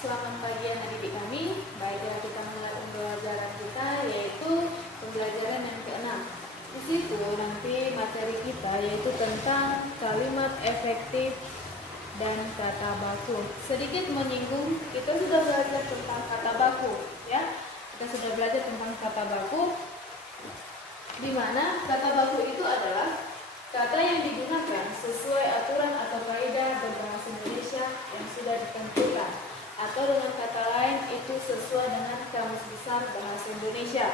Selamat pagi adik-adik kami. Baiklah, kita mulai pembelajaran kita, yaitu pembelajaran yang ke-6. Di situ nanti materi kita yaitu tentang kalimat efektif dan kata baku. Sedikit menyinggung, kita sudah belajar tentang kata baku, ya. Kita sudah belajar tentang kata baku, di mana kata baku itu adalah kata yang digunakan sesuai aturan atau kaidah berbahasa Indonesia yang sudah ditentukan, atau dengan kata lain itu sesuai dengan Kamus Besar Bahasa Indonesia.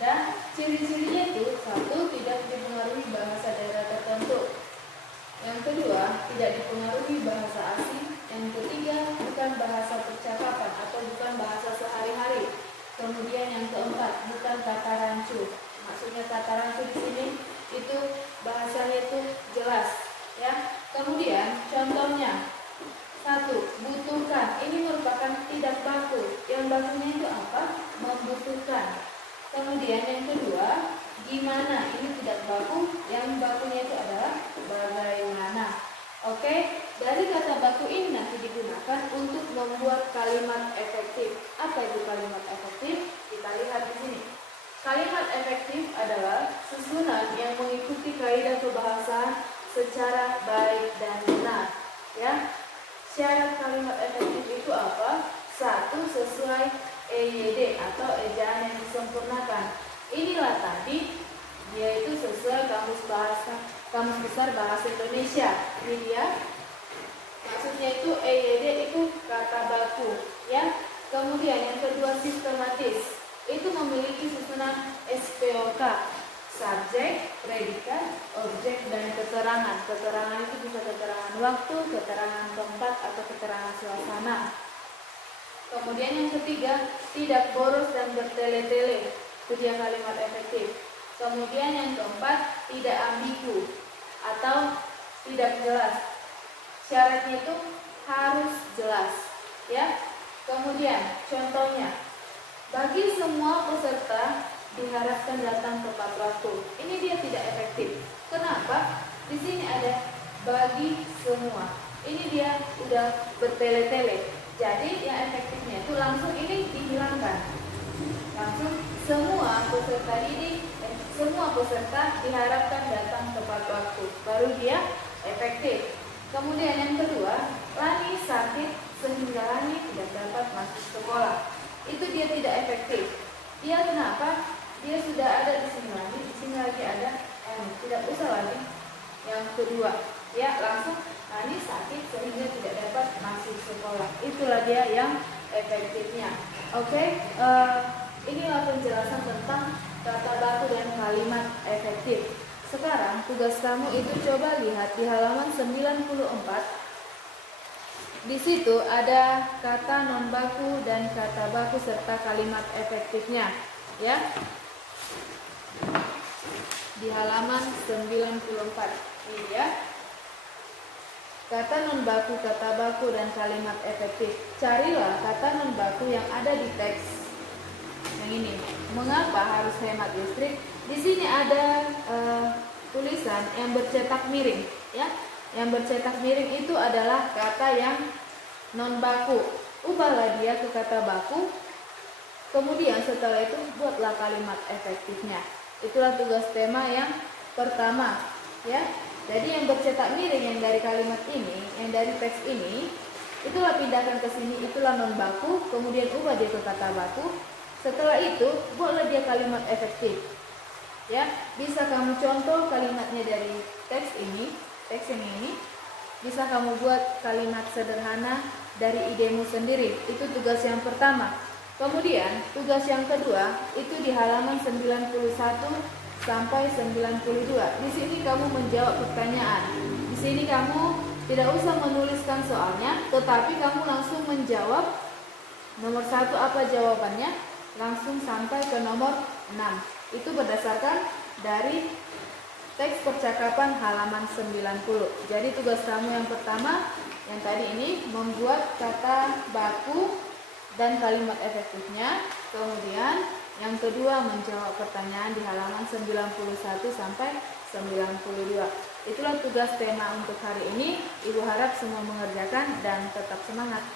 Dan ciri-cirinya itu: satu, tidak dipengaruhi bahasa daerah tertentu; yang kedua, tidak dipengaruhi bahasa asing; yang ketiga, bukan bahasa percakapan atau bukan bahasa sehari-hari; kemudian yang keempat, bukan kata rancu. Maksudnya kata rancu di sini itu bahasanya itu jelas, ya. Kemudian contohnya: satu, butuhkan. Ini merupakan tidak baku. Yang bakunya itu apa? Membutuhkan. Kemudian yang kedua, gimana. Ini tidak baku. Yang bakunya itu adalah bagaimana. Oke, dari kata baku ini nanti digunakan untuk membuat kalimat efektif. Apa itu kalimat efektif? Kita lihat di sini. Kalimat efektif adalah susunan yang mengikuti kaidah kebahasaan secara baik dan benar, ya. Syarat kalimat efektif itu apa? Satu, sesuai EYD atau ejaan yang disempurnakan. Inilah tadi, yaitu sesuai Kamus Besar Bahasa Indonesia. Ini dia. Maksudnya itu EYD itu kata baku, ya. Kemudian yang kedua, sistematis. Itu memiliki susunan SPOK. Subjek, predikat, objek, dan keterangan. Keterangan itu bisa keterangan waktu, keterangan tempat, atau keterangan suasana. Kemudian yang ketiga, tidak boros dan bertele-tele. Itu dia kalimat efektif. Kemudian yang keempat, tidak ambigu atau tidak jelas. Syaratnya itu harus jelas, ya. Kemudian contohnya, bagi semua peserta diharapkan datang tepat waktu. Ini dia tidak efektif. Kenapa? Di sini ada bagi semua. Ini dia udah bertele-tele. Jadi yang efektifnya itu langsung ini dihilangkan. Langsung semua peserta diharapkan datang tepat waktu. Baru dia efektif. Kemudian yang kedua, Lani sakit sehingga Lani tidak dapat masuk sekolah. Itu dia tidak efektif. Dia kenapa? Dia sudah ada di sini lagi, di sini lagi ada tidak usah lagi yang kedua, ya. Langsung Lani sakit sehingga tidak dapat masuk sekolah. Itulah dia yang efektifnya. Oke, inilah penjelasan tentang kata baku dan kalimat efektif. Sekarang tugas kamu itu coba lihat di halaman 94. Di situ ada kata non baku dan kata baku serta kalimat efektifnya, ya. Di halaman 94 ini, ya. Kata non baku, kata baku, dan kalimat efektif. Carilah kata non baku yang ada di teks yang ini. Mengapa harus hemat listrik? Di sini ada tulisan yang bercetak miring, ya. Yang bercetak miring itu adalah kata yang non baku. Ubahlah dia ke kata baku. Kemudian setelah itu buatlah kalimat efektifnya. Itulah tugas tema yang pertama, ya. Jadi yang bercetak miring yang dari kalimat ini, yang dari teks ini, itulah pindahkan ke sini, itulah non baku. Kemudian ubah dia ke kata baku. Setelah itu buatlah dia kalimat efektif, ya. Bisa kamu contoh kalimatnya dari teks ini, teks ini. Bisa kamu buat kalimat sederhana dari idemu sendiri. Itu tugas yang pertama. Kemudian tugas yang kedua itu di halaman 91 sampai 92. Di sini kamu menjawab pertanyaan. Di sini kamu tidak usah menuliskan soalnya, tetapi kamu langsung menjawab. Nomor 1 apa jawabannya? Langsung sampai ke nomor 6. Itu berdasarkan dari teks percakapan halaman 90. Jadi tugas kamu yang pertama yang tadi ini membuat kata baku dan kalimat efektifnya. Kemudian yang kedua menjawab pertanyaan di halaman 91 sampai 92. Itulah tugas tema untuk hari ini. Ibu harap semua mengerjakan dan tetap semangat.